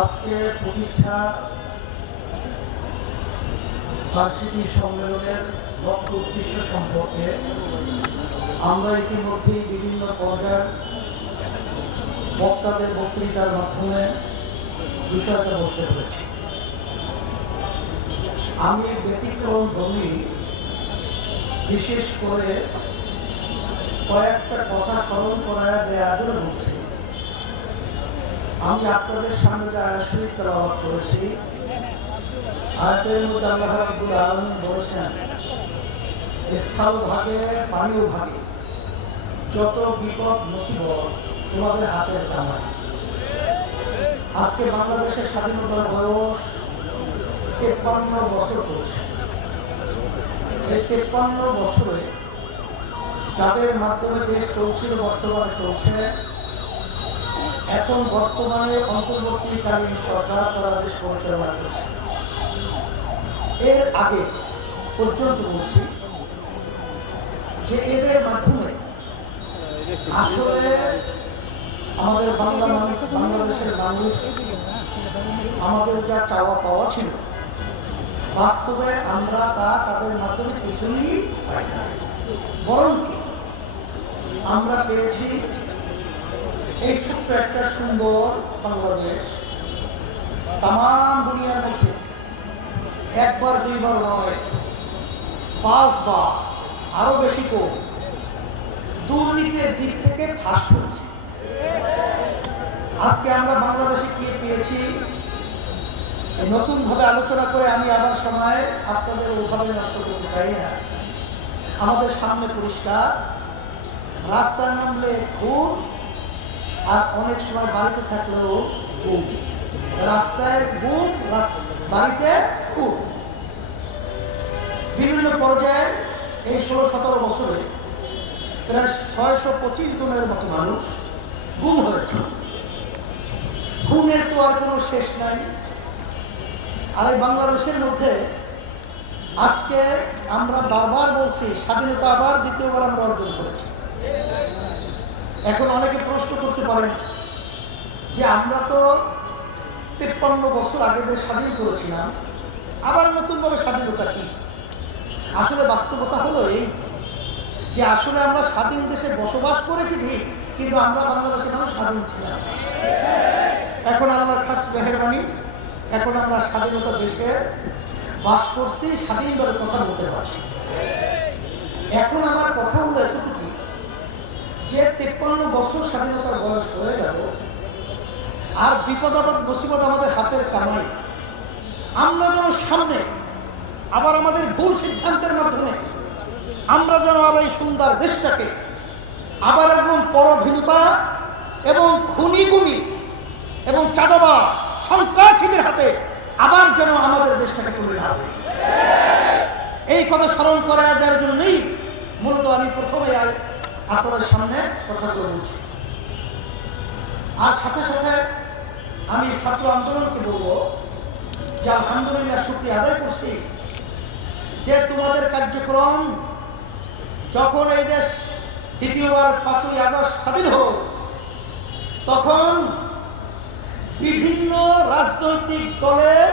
আজকে প্রতিষ্ঠা বার্ষিকী সম্মেলনের লক্ষ্য উদ্দেশ্য সম্পর্কে আমরা ইতিমধ্যেই বিভিন্ন পর্যায়ের বক্তাদের বক্তৃতার মাধ্যমে বিষয়টা বুঝতে পেরেছি। আমি ব্যতিক্রম ধর্মী বিশেষ করে কয়েকটা কথা স্মরণ করায় দেওয়ার জন্য বলছি। আমি আপনাদের সামনে যে আয়াত শরীফ তেলাওয়াত করেছি, আয়াতের মধ্যে আল্লাহ রাব্বুল আলামিন বলেছেন, স্থল ভাগে পানিও ভাগে, যত বিপদ মুসিবত তোমাদের হাতের কামাই। আজকে বাংলাদেশের স্বাধীনতার বয়স 53 বছর চলছে। এই 53 বছরে যাদের মাধ্যমে দেশ চলছিল, বর্তমানে চলছে, এখন বর্তমানে অন্তর্বর্তীকালীন সরকার তারা দেশ পরিচালনা করছে। এর আগে পর্যন্ত বলছি যে এদের মাধ্যমে আসলে আমাদের বাংলাদেশের মানুষ আমাদের যা চাওয়া পাওয়া ছিল, বাস্তবে আমরা তাদের মাধ্যমে কিছুই পাই না। বরঞ্চ আমরা পেয়েছি এই ছোট্ট একটা সুন্দর বাংলাদেশ, তাম দুনিয়ার মধ্যে একবার দুইবার নয়, 5 বার আরো বেশি কম দুর্নীতির দিক থেকে ফাঁস করেছি। আজকে আমরা বাংলাদেশে কি পেয়েছি নতুন ভাবে আলোচনা করে আমি আবার সময় আপনাদের ওভাবে নষ্ট করতে চাই না। আমাদের সামনে পরিষ্কার, রাস্তায় নামলে খুন, আর অনেক সময় বাড়িতে থাকলেও খুন। রাস্তায় খুন, বাড়িতে খুন। বিভিন্ন পর্যায়ে এই 16-17 বছরে প্রায় 625 জনের মতো মানুষ গুম হয়েছে। খুনের তো আর কোনো শেষ নাই। আর এই বাংলাদেশের মধ্যে আজকে আমরা বারবার বলছি, স্বাধীনতা আবার দ্বিতীয়বার আমরা অর্জন করেছি। এখন অনেকে প্রশ্ন করতে পারেন যে আমরা তো 53 বছর আগে দেশ স্বাধীন করেছিলাম, আবার নতুনভাবে স্বাধীনতা কি? আসলে বাস্তবতা হলো এই যে আসলে আমরা স্বাধীন দেশে বসবাস করেছি ঠিক, কিন্তু আমরা বাংলাদেশের মানুষ স্বাধীন ছিলাম। এখন আল্লাহর খাস মেহেরবানি, এখন আমরা স্বাধীনতা দেশে বাস করছি, স্বাধীনভাবে কথা বলতে পারছি। এখন আমার কথা হলো এতটুকু যে 53 বছর স্বাধীনতার বয়স হয়ে গেল, আর বিপদ আপদ মুসিবত আমাদের হাতের কামাই। আমরা যেন সামনে আবার আমাদের ভুল সিদ্ধান্তের মাধ্যমে আমরা যেন আবার এই সুন্দর দেশটাকে আবার একদম পরাধীনতা এবং খুনি এবং চাঁদাবাজ সন্ত্রাসীদের হাতে আবার যেন আমাদের দেশটাকে তুলে না হয়, এই কথা স্মরণ করা দেওয়ার জন্যই মূলত আমি প্রথমে আপনাদের সামনে কথাগুলো বলছি। আর সাথে সাথে আমি ছাত্র আন্দোলনকে বলবো যে আলহামদুলিল্লাহ, শুকরিয়া আদায় করছি যে তোমাদের কার্যক্রম যখন এই দেশ তৃতীয়বার 5ই আগস্ট স্বাধীন হল, তখন বিভিন্ন রাজনৈতিক দলের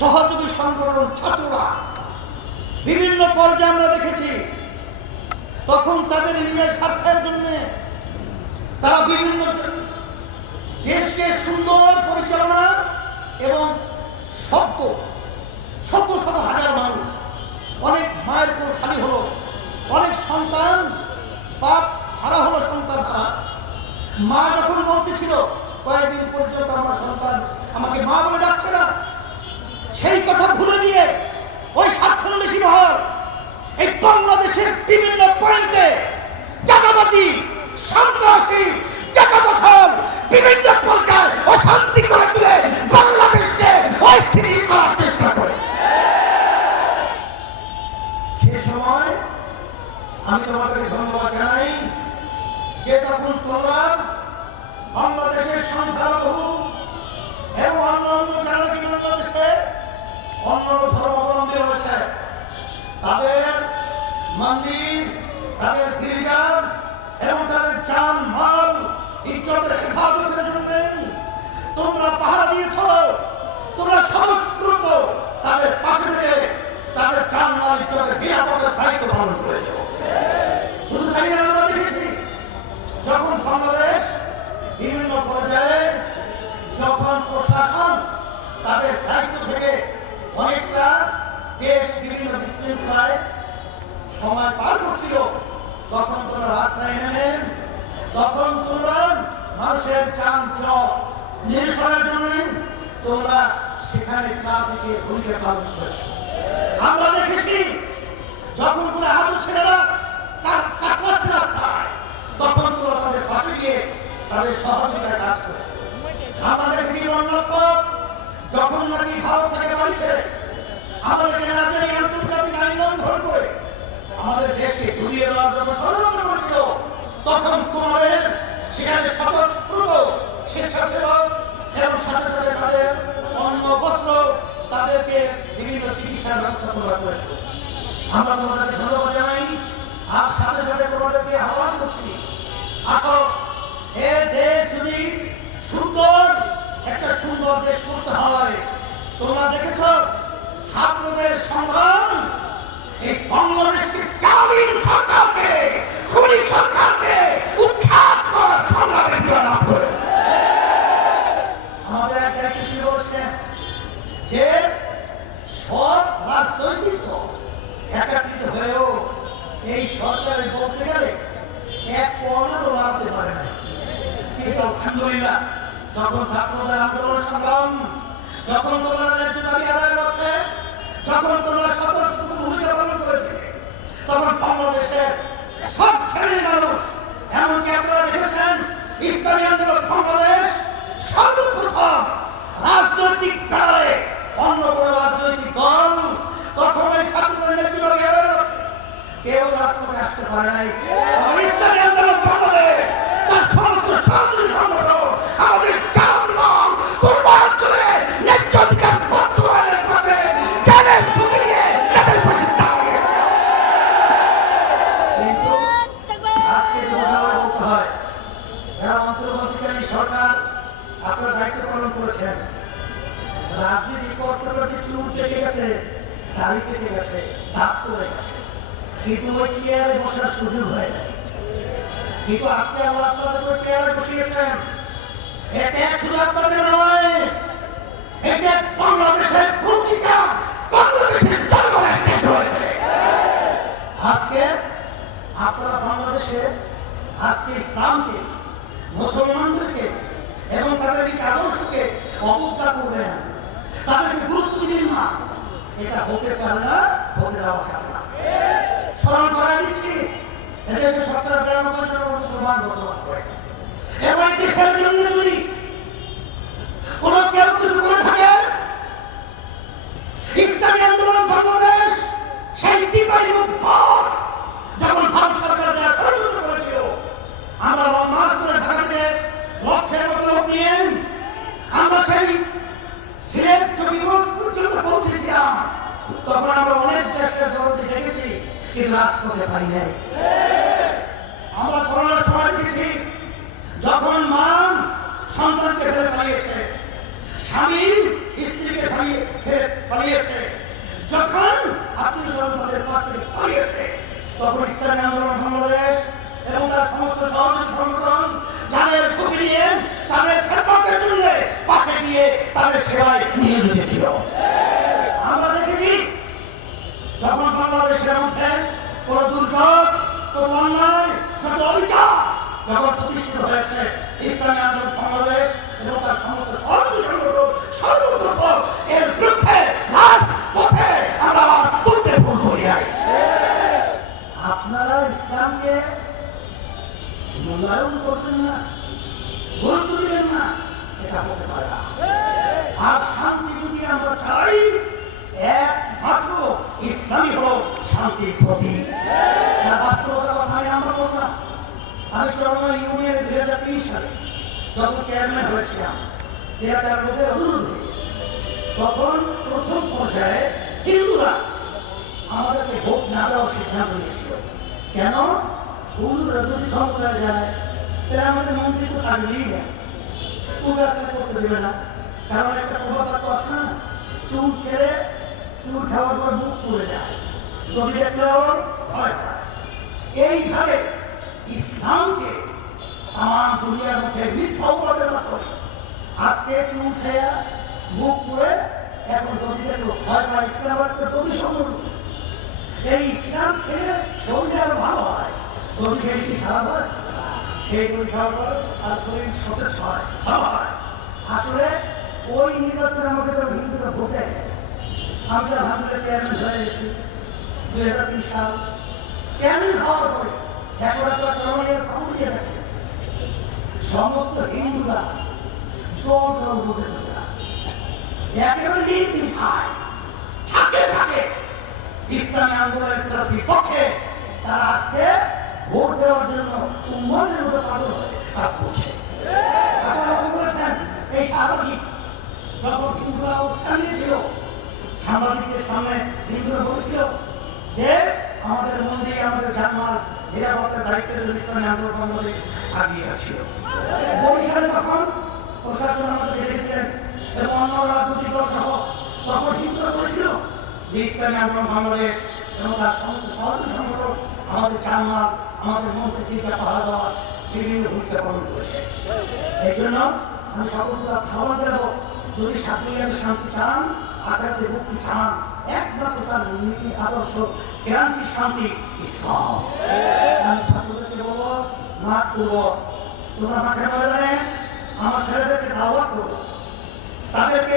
সহযোগী সংগঠন ছাত্ররা বিভিন্ন পর্যায়ে আমরা দেখেছি, তখন তাদের নিজের স্বার্থের জন্য তারা বিভিন্ন দেশকে সুন্দর পরিচালনা এবং শত শত হাজার মানুষ, অনেক মায়ের কোল খালি হলো, অনেক সন্তান বাপ হারা হলো, সন্তান হারা। মা যখন বলতেছিল কয়েকদিন পর্যন্ত আমার সন্তান আমাকে মা বলে ডাকছে না, সেই কথা ভুলে দিয়ে ওই স্বার্থান্বেষী মহল এই বাংলাদেশের বিভিন্ন পয়েন্টে চাঁদাবাজি, সন্ত্রাসী, টাকা দখল, বিভিন্ন পর্যায়ে অশান্তি করে তুলে বাংলাদেশকে অস্থির করার চেষ্টা করে। সে সময় আমি তোমাদেরকে ধন্যবাদ জানাই যে তখন তোমরা বাংলাদেশের সংখ্যালঘু এবং অন্যান্য যারা নাকি বাংলাদেশের অন্য ধর্মাবলম্বী রয়েছে, তাদের মন্দির, তাদের গির্জা এবং তাদের জান মাল ইজ্জতের হেফাজতের জন্য তোমরা তাদের দায়িত্ব থেকে অনেকটা দেশ বিভিন্ন বিশৃঙ্খলায় সময় পার করছিল, তখন তোমরা রাস্তায় নেমে, তখন তোমরা মানুষের যানজট নিরসনের জন্য তোমরা সেখানে ট্রাফিকে ভূমিকা পালন করেছ। আমরা দেখেছি যখন কোনো আহত ছেলেরা কাটলাচ্ছে রাস্তায়, তখন তোমরা তাদের পাশে গিয়ে তাদের সহযোগিতায় কাজ করেছে। আমরা দেখেছি অন্যত্র যখন নাকি ভারত থেকে বাড়ি ছেড়ে আমাদেরকে না জানি আন্তর্জাতিক আইন লঙ্ঘন করে আমাদের দেশকে ঘুরিয়ে দেওয়ার জন্য ষড়যন্ত্র করেছিল, তখন তোমাদের সেখানে স্বতঃস্ফূর্ত স্বেচ্ছাসেবক এবং সাথে সাথে তাদের অন্ন বস্ত্র তাদেরকে বিভিন্ন চিকিৎসার ব্যবস্থা তোমরা করেছিল। আমরা তোমাদেরকে ধন্যবাদ জানাই, আর সাথে সাথে তোমাদেরকে আহ্বান করছি, আসো এ দেশ যদি সুন্দর একটা সুন্দর দেশ করতে হয়, তোমরা দেখেছ ছাত্রদের সংগ্রাম এই বাংলাদেশকে জালিম সরকারকে, খুনি সরকারকে উৎখাত করার সংগ্রামের জন্য করে আমাদের এক দায়িত্বশীল বলছেন যে সব রাজনৈতিক দল একাত্রিত হয়েও এই সরকারের বলতে গেলে এক পর্ণও লাগাতে পারে না। কিন্তু আলহামদুলিল্লাহ যখন ছাত্রদের আন্দোলন সংগ্রাম, যখন তোমরা ন্যায্য দাবি আদায়ের লক্ষ্যে যখন তোমরা স্বতঃস্ফূর্ত ভূমিকা পালন করেছিলে, তখন বাংলাদেশের সব শ্রেণীর মানুষ, এমনকি আপনারা দেখেছেন ইসলামী আন্দোলন বাংলাদেশ সর্বপ্রথম রাজনৈতিক বেড়ায় অন্য কোনো রাজনৈতিক দল তখন এই ছাত্রদের ন্যায্য দাবি আদায়ের লক্ষ্যে কেউ রাজপথে আসতে পারে নাই। ইসলামী আন্দোলন বাংলাদেশ তার সমস্ত সহযোগী সংগঠন আমাদের জানমাল কুরবান করে ন্যায্য অধিকার প্রত্যয়ের পথে জানের ঝুঁকি নিয়ে তাদের পাশে দাঁড়িয়েছে। কিন্তু আজকে বলতে হয় যারা অন্তর্বর্তীকালীন সরকার আপনারা দায়িত্ব পালন করেছেন, রাজনীতি করতে করতে চুল পেকে গেছে, দাড়ি পেকে গেছে, দাঁত পড়ে গেছে, কিন্তু ওই চেয়ারে বসার সুযোগ হয় না। কিন্তু আজকে আল্লাহ আপনাদের ওই চেয়ারে বসিয়েছেন, এটা শুধু আপনাদের নয়, এটা বাংলাদেশের ভূমিকা, বাংলাদেশের জনগণের দেশ রয়েছে। আজকে আপনারা বাংলাদেশে আজকে ইসলামকে, মুসলমানদেরকে এবং তাদের এই আদর্শকে অবজ্ঞা করবেন, তাদেরকে গুরুত্ব দিবেন না, এটা হতে পারে না, হতে দেওয়া যাবে না। স্মরণ করা দিচ্ছি এদেশে ৯৭-৯২ জন মুসলমান বসবাস করে, এবং দেশের জন্য যদি কোনো কেউ কিছু করে থাকে, ইসলামী আন্দোলন বাংলাদেশ সেই দিবাই পর যখন ভারত সরকার দেওয়া ষড়যন্ত্র করেছিল, আমরা মাস ধরে ঢাকা থেকে লক্ষের মতো লোক নিয়ে আমরা সেই সিলেট চৌকিগঞ্জ পর্যন্ত পৌঁছেছিলাম, তখন আমরা অনেক দেশের দলকে দেখেছি, কিন্তু রাজপথে পাই নাই। আমরা করোনার সময় দেখেছি যখন মা সন্তানকে ফেলে পালিয়েছে, স্বামী স্ত্রীকে ফেলে পালিয়েছে, যখন আত্মীয় স্বজন তাদের পাশ থেকে পালিয়েছে, তখন ইসলামী আন্দোলন বাংলাদেশ এবং তার সমস্ত সহযোগী সংগঠন যাদের ঝুঁকি নিয়ে তাদের খেদমতের জন্য পাশে গিয়ে তাদের সেবায় নিয়োজিত ছিল। আমরা দেখেছি যখন বাংলাদেশের মধ্যে কোন দুর্যোগ, কোন অন্যায়, যত অবিচার যখন প্রতিষ্ঠিত হয়েছে, ইসলামী আন্দোলন বাংলাদেশ এবং তার সমস্ত সহযোগী সংগঠন সর্বপ্রথম এর বিরুদ্ধে রাজপথে আমরা আওয়াজ তুলতে ভুল করি নাই। আপনারা ইসলামকে মূল্যায়ন করবেন না, গুরুত্ব দিবেন না, এটা হতে পারে না। আর শান্তি যদি আমরা চাই, একমাত্র ইসলামই হল শান্তির প্রতীক। বাস্তবতার কথা আমি আমরা করব না। আমি চরমা ইউনিয়নে 2003 সালে যখন চেয়ারম্যান হয়েছিলাম, এলাকার লোকের অনুরোধে তখন প্রথম পর্যায়ে হিন্দুরা আমাদেরকে ভোট না দেওয়ার সিদ্ধান্ত নিয়েছিল। কেন? হুজুররা যদি ক্ষমতায় যায় তাহলে আমাদের মন্ত্রী তো থাকবেই না, পূজা আচার করতে দেবে না। কারণ একটা প্রভাব আছে না, চুল খেলে চুল খাওয়ার পর মুখ পুড়ে যায়, যদি দেখলেও ভয় পায়। এইভাবে ইসলামকে তাম দুনিয়ার মধ্যে মিথ্যা উপাদের মাধ্যমে আজকে চুল খেয়া বুক পুরে এখন দধিতে কেউ ভয় পায়, ইসলাম একটা দধি সম্পর্ক। এই ইসলাম খেলে শরীর আরো ভালো হয়। দধি খেয়ে কি খারাপ হয়? সেই দধি খাওয়ার পর আর শরীর সতেজ হয়, ভালো হয়। আসলে ওই নির্বাচনে আমাকে তো হিন্দুরা ভোট দেয়। আমি তো আলহামদুলিল্লাহ চেয়ারম্যান হয়ে গেছি 2003 সাল। চেয়ারম্যান হওয়ার পরে এখন একটা চরমের খবর দিয়ে থাকে সমস্ত হিন্দুরা দল দল বসে চলে না, একেবারে নির্দ্বিধায় থাকে থাকে ইসলামী আন্দোলনের প্রার্থীর পক্ষে। তারা আজকে ভোট দেওয়ার জন্য উম্মতের মতো পাগল হয়ে কাজ করছে। আপনারা লক্ষ্য করেছেন এই স্বাভাবিক যখন হিন্দুরা অবস্থান নিয়েছিল, সাংবাদিকদের সামনে হিন্দুরা বলেছিল যে আমাদের মন্দির আমাদের জানমাল নিরাপত্তার দায়িত্বের ইসলামী আন্দোলন বাংলাদেশ আগিয়ে আসছিল। বরিশালে যখন প্রশাসন আমাদের ডেকেছিলেন এবং অন্য রাজনৈতিক দল সহ, তখন হিন্দুরা বলেছিল যে ইসলামী আন্দোলন বাংলাদেশ এবং তার সমস্ত সহযোগী সংগঠন আমাদের জানমাল আমাদের মন্ত্রী গির্জা পাহাড় দেওয়ার বিভিন্ন ভূমিকা পালন করেছে। এই জন্য আমি সকলকে আহ্বান জানাবো, যদি সাথীরা শান্তি চান, আঘাতে মুক্তি চান, একমাত্র তার নীতি আদর্শ গ্যারান্টি শান্তি ইসলাম। আমি ছাত্রদেরকে বলবো মাঠ করবো, তোমরা মাঠে ময়দানে আমার ছেলেদেরকে দাওয়াত করবো, তাদেরকে